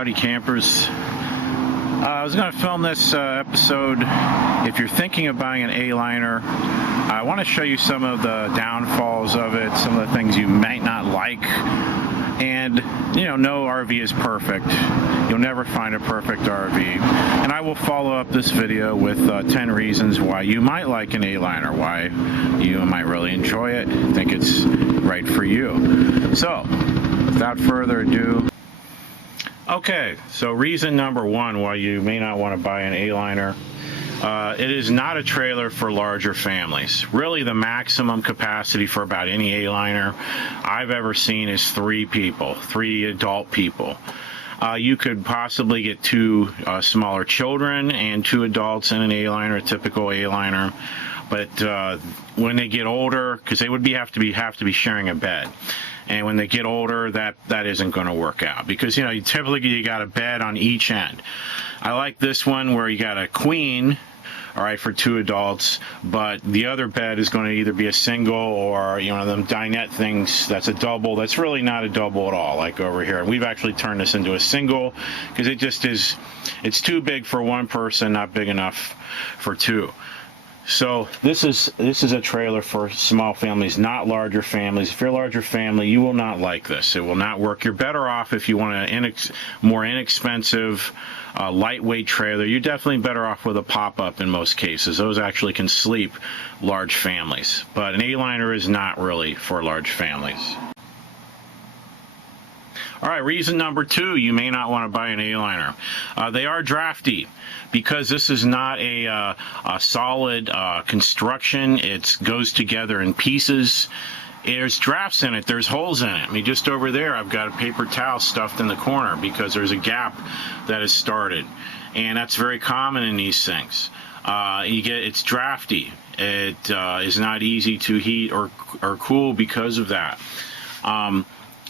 howdy campers. I was going to film this episode. If you're thinking of buying an A-liner, I want to show you some of the downfalls of it, some of the things you might not like. And, you know, no RV is perfect. You'll never find a perfect RV. And I will follow up this video with 10 reasons why you might like an A-liner, why you might really enjoy it, think it's right for you. So, without further ado, okay, so reason number one why you may not want to buy an A-liner. It is not a trailer for larger families. Really, the maximum capacity for about any A-liner I've ever seen is 3 people, 3 adult people. You could possibly get 2 smaller children and 2 adults in an A-liner, a typical A-liner. But when they get older, because they would have to be sharing a bed. And when they get older, that isn't going to work out because, you know, typically you got a bed on each end. I like this one where you got a queen, all right, for 2 adults, but the other bed is going to either be a single or, you know, them dinette things. That's a double. That's really not a double at all, like over here. We've actually turned this into a single because it just is, it's too big for one person, not big enough for 2. So this is a trailer for small families, not larger families. If you're a larger family, you will not like this. It will not work. You're better off if you want a more inexpensive, lightweight trailer. You're definitely better off with a pop-up in most cases. Those actually can sleep large families. But an A-liner is not really for large families. All right, reason number 2, you may not want to buy an A-liner. They are drafty because this is not a solid construction. It goes together in pieces. There's drafts in it. There's holes in it. I mean, just over there, I've got a paper towel stuffed in the corner because there's a gap that has started. And that's very common in these things. It's drafty. It is not easy to heat or cool because of that.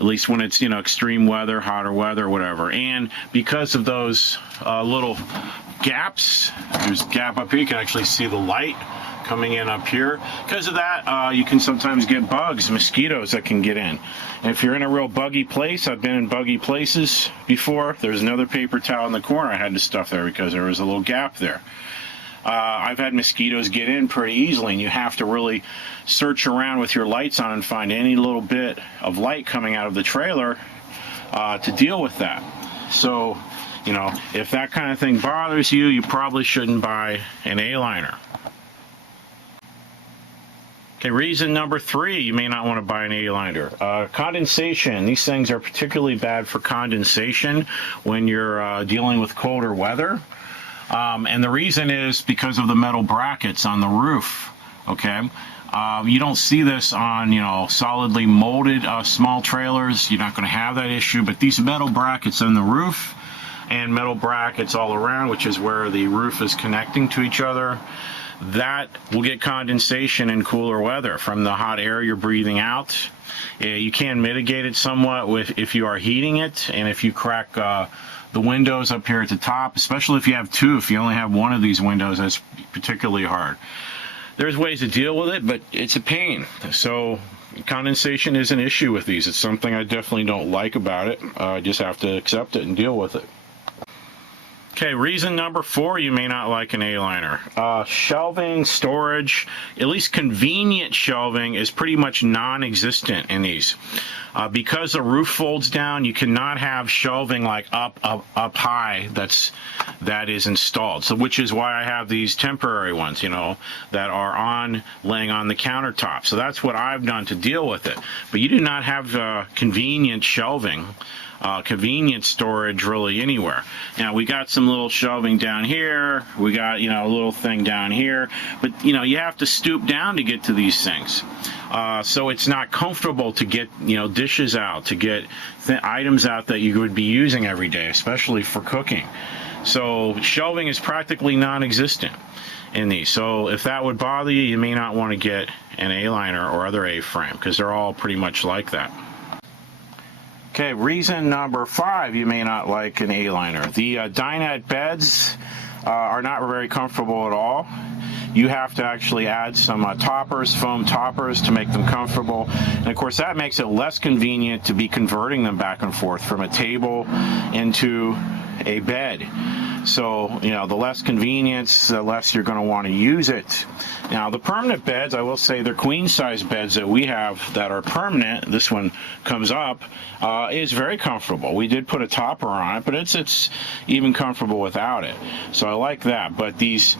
At least when it's, you know, extreme weather, hotter weather, whatever. And because of those little gaps, there's a gap up here, you can actually see the light coming in up here. Because of that, you can sometimes get bugs, mosquitoes that can get in. And if you're in a real buggy place, I've been in buggy places before, there's another paper towel in the corner I had to stuff there because there was a little gap there. I've had mosquitoes get in pretty easily, and you have to really search around with your lights on and find any little bit of light coming out of the trailer to deal with that. So, you know, if that kind of thing bothers you, you probably shouldn't buy an A-liner. Okay, reason number 3, you may not want to buy an A-liner. Condensation. These things are particularly bad for condensation when you're dealing with colder weather. And the reason is because of the metal brackets on the roof, okay? You don't see this on, you know, solidly molded small trailers. You're not going to have that issue, but these metal brackets on the roof and metal brackets all around, which is where the roof is connecting to each other, that will get condensation in cooler weather from the hot air you're breathing out. You can mitigate it somewhat if you are heating it, and if you crack the windows up here at the top, especially if you have 2. If you only have one of these windows, that's particularly hard. There's ways to deal with it, but it's a pain. So condensation is an issue with these. It's something I definitely don't like about it. I just have to accept it and deal with it. Okay, reason number 4, you may not like an A-liner. Shelving, storage, at least convenient shelving is pretty much non-existent in these. Because the roof folds down, you cannot have shelving like up high that is installed. So which is why I have these temporary ones, you know, that are laying on the countertop. So that's what I've done to deal with it. But you do not have convenient shelving. Convenient storage really anywhere. Now we got some little shelving down here, we got, you know, a little thing down here, but you know, you have to stoop down to get to these things. So it's not comfortable to get, you know, dishes out, to get items out that you would be using every day, especially for cooking. So shelving is practically non-existent in these. So if that would bother you, you may not want to get an A-liner or other A-frame because they're all pretty much like that. Okay, reason number 5, you may not like an A-liner. The dinette beds are not very comfortable at all. you have to actually add some toppers, foam toppers, to make them comfortable. And of course, that makes it less convenient to be converting them back and forth from a table into a bed. So, you know, the less convenience, the less you're going to want to use it. Now, the permanent beds, I will say they're queen size beds that we have that are permanent. This one comes up, is very comfortable. We did put a topper on it, but it's even comfortable without it. So I like that. But these,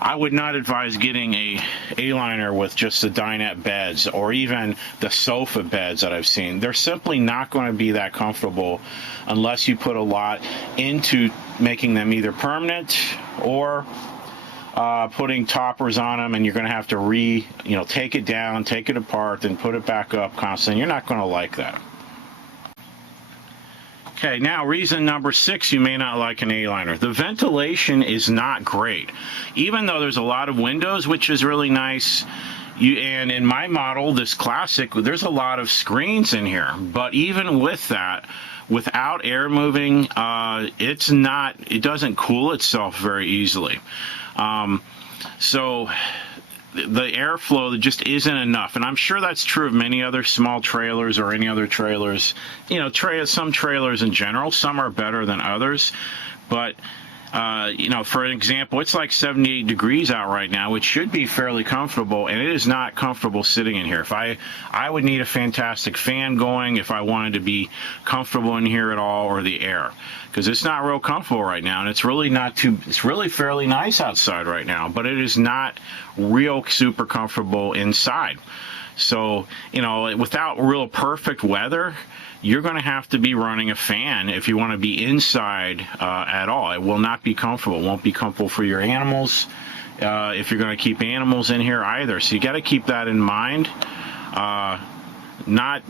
I would not advise getting a A-liner with just the dinette beds or even the sofa beds that I've seen. They're simply not going to be that comfortable unless you put a lot into making them either permanent or putting toppers on them, and you're going to have to take it down, take it apart, then put it back up constantly. You're not going to like that. Okay, now reason number 6 you may not like an A-liner. The ventilation is not great. Even though there's a lot of windows, which is really nice, and in my model, this Classic, there's a lot of screens in here. But even with that, without air moving, it doesn't cool itself very easily. So the airflow just isn't enough, and I'm sure that's true of many other small trailers or any other trailers. You know, some trailers in general, some are better than others, but for an example, it's like 78 degrees out right now, which should be fairly comfortable, and it is not comfortable sitting in here. If I would need a fantastic fan going if I wanted to be comfortable in here at all, or the air, because it's not real comfortable right now, and it's really fairly nice outside right now, but it is not real super comfortable inside. So, without real perfect weather, you're going to have to be running a fan if you want to be inside at all. It will not be comfortable. It won't be comfortable for your animals if you're going to keep animals in here either. So you got to keep that in mind. The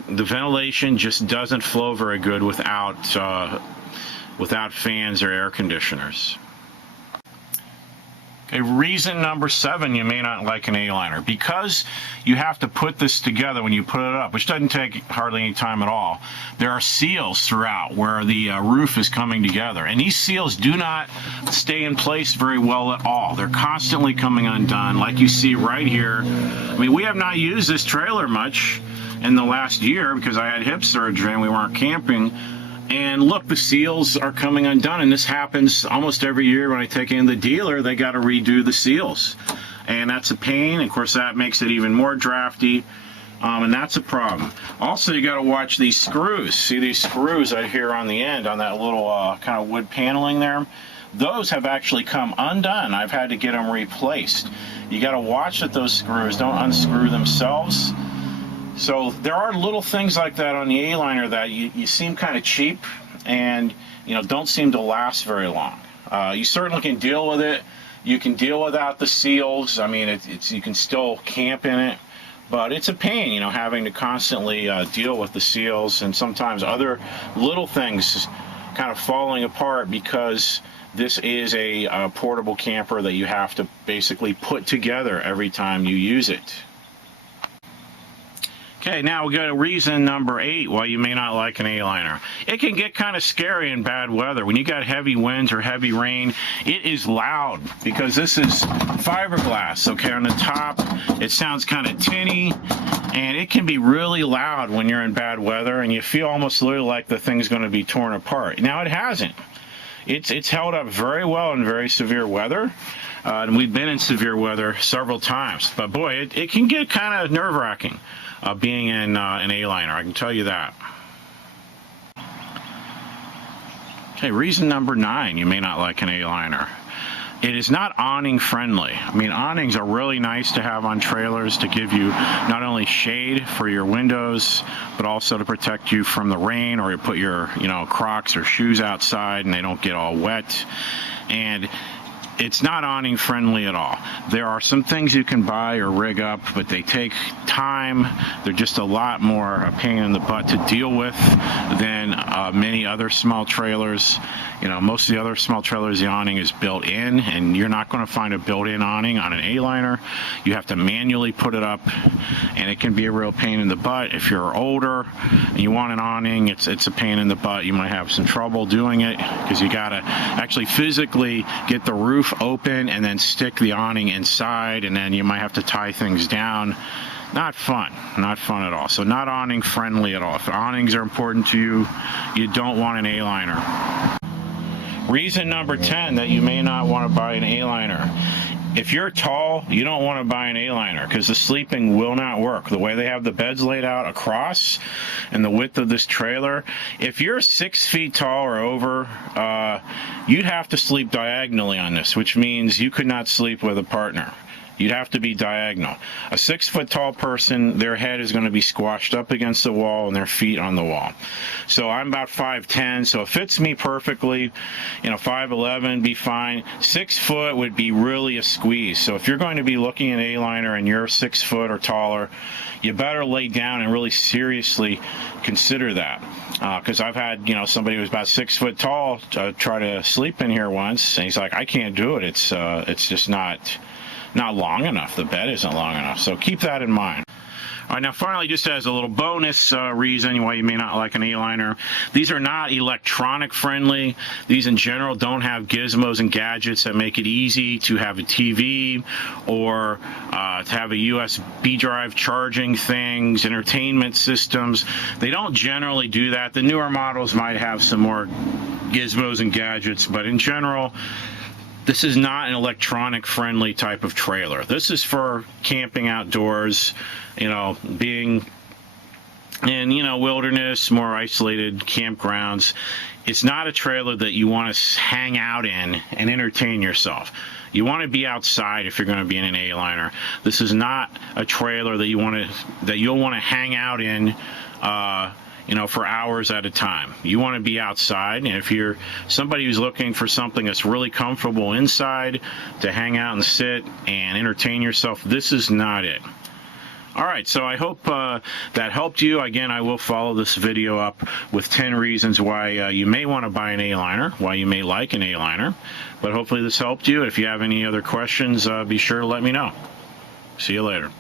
ventilation just doesn't flow very good without fans or air conditioners. Okay, reason number 7 you may not like an A-liner. Because you have to put this together when you put it up, which doesn't take hardly any time at all. There are seals throughout where the roof is coming together. And these seals do not stay in place very well at all. They're constantly coming undone, like you see right here. I mean, we have not used this trailer much in the last year because I had hip surgery and we weren't camping. And look, the seals are coming undone, and this happens almost every year when I take in the dealer. They got to redo the seals, and that's a pain. Of course, that makes it even more drafty, and that's a problem. Also, you got to watch these screws. See these screws right here on the end, on that little kind of wood paneling there? Those have actually come undone. I've had to get them replaced. You got to watch that those screws don't unscrew themselves. So there are little things like that on the A-liner that you seem kind of cheap and don't seem to last very long. You certainly can deal with it. You can deal without the seals. I mean, you can still camp in it, but it's a pain, having to constantly deal with the seals and sometimes other little things kind of falling apart because this is a portable camper that you have to basically put together every time you use it. Okay, now we go to reason number 8 why you may not like an A-liner. It can get kind of scary in bad weather. When you got heavy winds or heavy rain, it is loud because this is fiberglass, okay? On the top, it sounds kind of tinny, and it can be really loud when you're in bad weather, and you feel almost literally like the thing's going to be torn apart. Now, it hasn't. It's held up very well in very severe weather, and we've been in severe weather several times. But boy, it can get kind of nerve-wracking. Being in an A-liner, I can tell you that. Okay, reason number 9 you may not like an A-liner. It is not awning friendly. I mean, awnings are really nice to have on trailers to give you not only shade for your windows, but also to protect you from the rain, or you put your Crocs or shoes outside and they don't get all wet. And it's not awning friendly at all. There are some things you can buy or rig up, but they take time. They're just a lot more a pain in the butt to deal with than many other small trailers. Most of the other small trailers, the awning is built in, and you're not going to find a built-in awning on an A-liner. You have to manually put it up, and it can be a real pain in the butt. If you're older and you want an awning, it's a pain in the butt. You might have some trouble doing it because you got to actually physically get the roof roof open and then stick the awning inside, and then you might have to tie things down. Not fun. Not fun at all. So not awning friendly at all. If awnings are important to you, you don't want an A-liner. Reason number 10 that you may not want to buy an A-liner. If you're tall, you don't want to buy an A-liner because the sleeping will not work. The way they have the beds laid out across and the width of this trailer, if you're 6 feet tall or over, you'd have to sleep diagonally on this, which means you could not sleep with a partner. You'd have to be diagonal. A 6 foot tall person, their head is going to be squashed up against the wall and their feet on the wall. So I'm about 5'10", so it fits me perfectly. 5'11", be fine. 6 foot would be really a squeeze. So if you're going to be looking at A-liner and you're 6 foot or taller, you better lay down and really seriously consider that. Because I've had, somebody who's about 6 foot tall try to sleep in here once, and he's like, I can't do it. It's just not long enough. The bed isn't long enough. So keep that in mind. All right, now finally, just as a little bonus reason why you may not like an A-liner, these are not electronic friendly. These in general don't have gizmos and gadgets that make it easy to have a TV or to have a USB drive charging things, entertainment systems. They don't generally do that. The newer models might have some more gizmos and gadgets, but in general, this is not an electronic friendly type of trailer. This is for camping outdoors, being in, wilderness, more isolated campgrounds. It's not a trailer that you want to hang out in and entertain yourself. You want to be outside if you're going to be in an A-liner. This is not a trailer that you'll want to hang out in for hours at a time. You want to be outside, and if you're somebody who's looking for something that's really comfortable inside to hang out and sit and entertain yourself, this is not it. All right, so I hope that helped you. Again, I will follow this video up with 10 reasons why you may want to buy an A-liner, why you may like an A-liner, but hopefully this helped you. If you have any other questions, be sure to let me know. See you later.